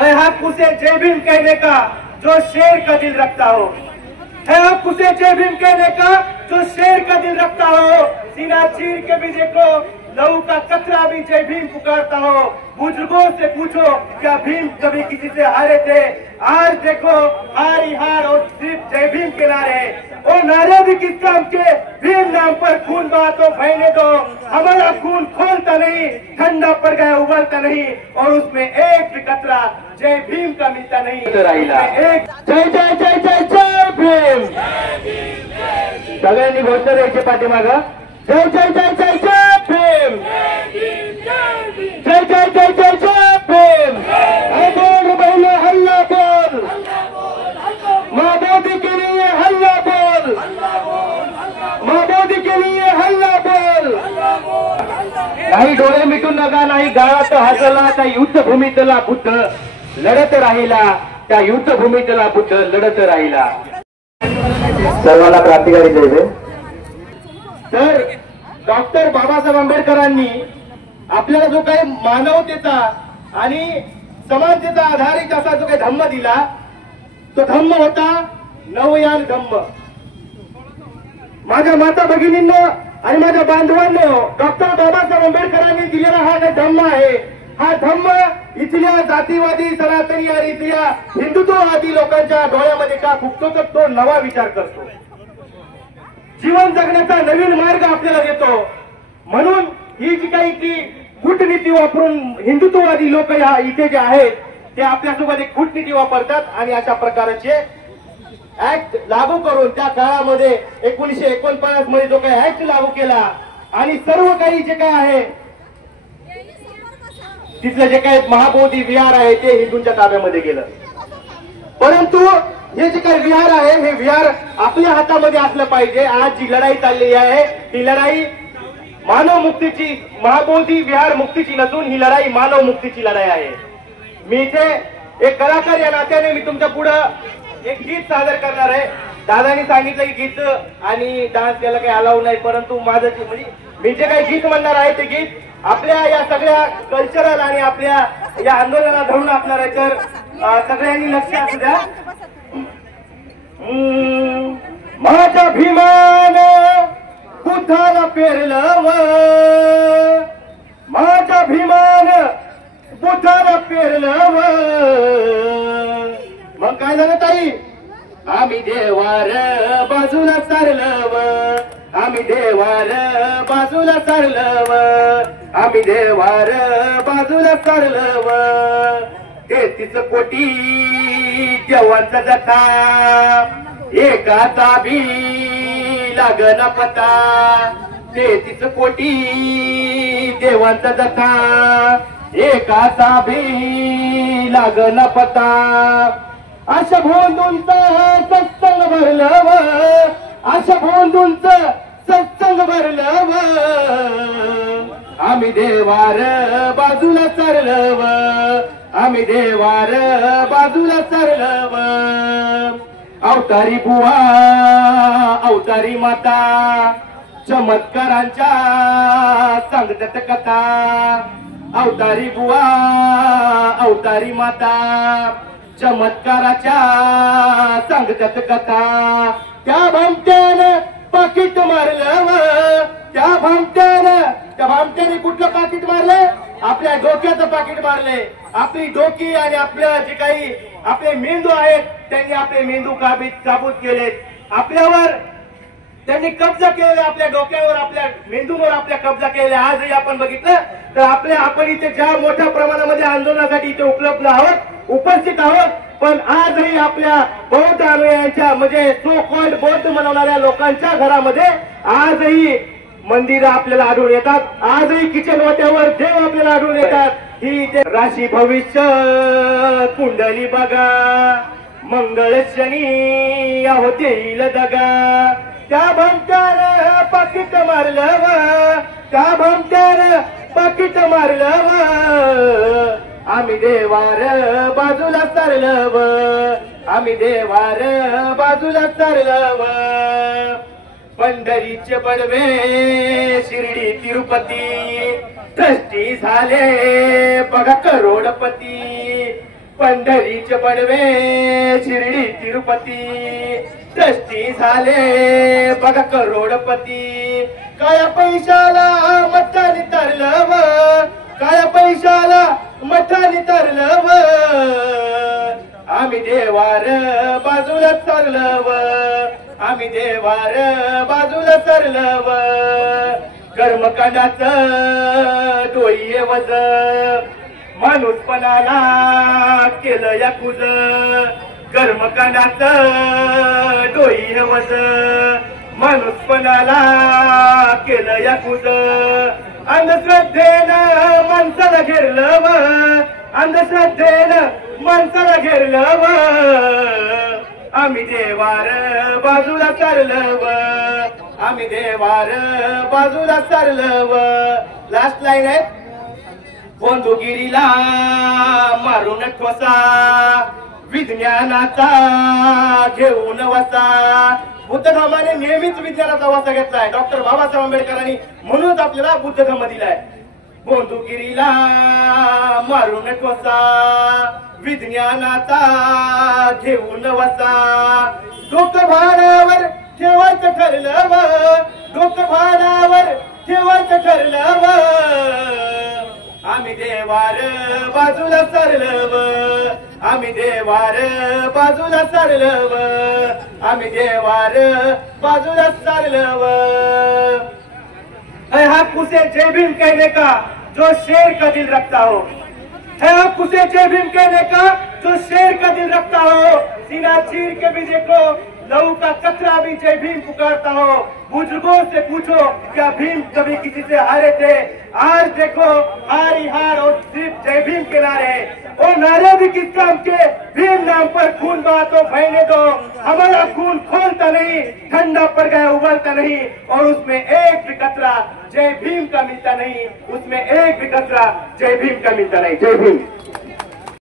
है हक उसे जय भीम कहने का जो शेर का दिल रखता हो, है हक उसे जय भीम कहने का जो शेर का दिल रखता हो। सीना चीर के भी देखो लहू का कतरा भी जय भीम पुकारता हो। बुजुर्गों से पूछो क्या भीम कभी किसी से हारे थे? आज देखो हार ही हार और सिर्फ जय भीम के नारे, और नारे भी किस काम के? भीम नाम पर खून बहातो बहने दो, हमारा खून खोलता नहीं, ठंडा पड़ गया उबलता नहीं, और उसमें एक भी कतरा जय भीम का मिलता नहीं। एक जय जय जय जय जय भीम, सगळ्यांनी घोषणा द्यायची पाठीमाग। जय जय जय जय जय भीम, जय जय जय जय जय भीम। बोल बहने हल्ला बोल, माँ मोदी के लिए हल्ला बोल, माँ मोदी के लिए हल्ला बोल। नाही डोळे मिटून नका, नाही गाळात हसला, त्या युद्धभूमीतला बुद्ध लढत राहिला, त्या युद्धभूमीतला बुद्ध लढत राहिला। सर्वांना क्रांतिकारी जय भीम। तर डॉक्टर बाबासाहेब आंबेडकरांनी आपल्याला जो काही मानवतेचा आणि समानतेचा आधारित असा जो काही धम्म दिला, तो धम्म होता नवयान धम्म। माझ्या माता भगिनींनो आणि माझ्या बांधवांनो, डॉक्टर बाबासाहेब आंबेडकरांनी दिलेला हा काही धम्म आहे, हा धम्म इथल्या जातीवादी सनातनी आणि इथल्या हिंदुत्ववादी लोकांच्या डोळ्यामध्ये का फुटतो, तर तो नवा विचार करतो, जीवन जगण्याचा नवीन मार्ग आपल्याला देतो। म्हणून ही जी काही ती कूटनीती वापरून हिंदुत्ववादी लोक इथे जे आहेत ते आपल्यासोबत एक कूटनीती वापरतात आणि अशा प्रकारचे ऍक्ट लागू करून त्या काळामध्ये 1949 मध्ये जो काही ऍक्ट लागू केला आणि सर्व काही जे काय आहे तिथलं जे काही महाबोधी विहार आहे ते हिंदूंच्या ताब्यामध्ये गेलं। परंतु हे जे काही विहार आहे हे विहार आपल्या हातामध्ये असलं पाहिजे। आज जी लढाई चाललेली आहे ही लढाई मानव मुक्तीची, महाबोधी विहार मुक्तीची नसून ही लढाई मानव मुक्तीची लढाई आहे। मी इथे एक कलाकार या नात्याने मी तुमच्या पुढे एक गीत सादर करणार आहे। दादानी सांगितलं की गीत आणि डान्स याला काही अलाउ नाही, परंतु माझं म्हणजे मी जे काही गीत म्हणणार आहे ते गीत आपल्या या सगळ्या कल्चरल आणि आपल्या या आंदोलनाला धरून असणार आहे। तर सगळ्यांनी लक्ष असू द्या। माझ्या भीमान बुद्धाला पेरलं व, माझ्या भीमान बुद्धाला पेरलं व, मग काय झालं ताई? आम्ही देवार बाजूला सारलं व, आम्ही देवार बाजूला सारलं व, आम्ही देवार बाजूला सारलं व, 33 कोटी देवांचा जथा, एकाचा बी लागना पता, 33 कोटी देवांचा जथा, एकाचा बी लागना पता। अशा भोंदूंचं सत्संग भरलं व, अशा भोंदूंचं सत्संग भरलं व, आम्ही देवार बाजूला सरलं व, आम्ही देवार बाजूला सरलं व। अवतारी बुवा अवतारी माता चमत्कारांच्या सांगतात कथा, अवतारी बुवा अवतारी माता चमत्काराच्या सांगतात कथा। त्या भामट्यानं पाकिट मारलं व, त्या भामट्याने कुठलं पाकिट मारलं? आपल्या डोक्याचं पाकिट मारले। आपली डोकी आणि आपल्या जे काही आपले मेंदू आहेत त्यांनी आपले मेंदू काबूत केलेत, आपल्यावर त्यांनी कब्जा केलेला, आपल्या डोक्यावर आपल्या मेंदूवर आपल्या कब्जा केलेला। आजही आपण बघितलं तर आपण इथे ज्या मोठ्या प्रमाणामध्ये आंदोलनासाठी इथे उपलब्ध आहोत, उपस्थित आहोत, पण आजही आपल्या बौद्ध अनुयायांच्या म्हणजे सो कॉल्ड बौद्ध म्हणणाऱ्या लोकांच्या घरामध्ये आजही मंदिरं आपल्याला आढळून येतात, आजही किचन वाट्यावर देव आपल्याला आढळून येतात। ही राशी भविष्य कुंडली बघा, मंगळ शनी होते येईल दगा, त्या भामट्यानं पाकिट मारलं व, त्या भामट्यानं पाकिट मारलं व, आम्ही देवार बाजूला सरलं व, आम्ही देवार बाजूला सरलं व। पंढरीचे बडवे शिर्डी तिरुपती ट्रस्टी झाले बघा करोडपती, पंढरीचे बडवे शिर्डी तिरुपती ट्रस्टी झाले बघा करोडपती. काय पैशाला मठाने तरलं व काय पैशाला मठाने तरलं व आम्ही देवार बाजूला सरलं व आम्ही देवार बाजूला सरलं व कर्मकांडाच डोई वज माणूसपणाला केलं या कुज कर्मकांडाच डोई वज माणूसपणाला केलं या कुज. अंधश्रद्धेनं माणसाला घेरलं व अंधश्रद्धेनं माणसाला घेरलं व आम्ही देवार बाजूला सरलं व आम्ही देवार बाजूला सरलं व. लास्ट लाईन आहे. बंधुगिरीला मारून ठोसा विज्ञानाचा घेऊन वसा. बुद्ध धर्माने नेहमीच विज्ञानाचा वासा घेतलाय. डॉक्टर बाबासाहेब आंबेडकरांनी म्हणूनच आपल्याला बुद्ध धर्म दिलाय. बंधुगिरीला मारून ठोसा विज्ञानाचा घेऊन वसा. डोकं भारावर ठेवायचं ठरलं व डोकं भारावर ठेवायचं ठरलं व आम्ही देवार बाजूला सरलं व आम्ही देवार बाजूला सरलं व आम्ही देवार बाजूला सरलं व. है हक उसे जय भीम कहने का जो शेर का दिल रखता हो. है हक उसे जय भीम कहने का जो शेर का दिल रखता हो. सीना चीर के भी देखो लहू का कतरा भी जय भीम पुकारता हो. बुजुर्गों से पूछो क्या भीम कभी किसी से हारे थे. आज देखो हार ही हार और सिर्फ जय भीम के नारे. और नारे भी किस काम के. भीम नाम पर खून बहातो बहने दो. हमारा खून खोलता नहीं ठंडा पड़ गया उबलता नहीं. और उसमें एक भी कतरा जय भीम का मिलता नहीं. उसमें एक भी कतरा जय भीम का मिलता नहीं. जय भीम.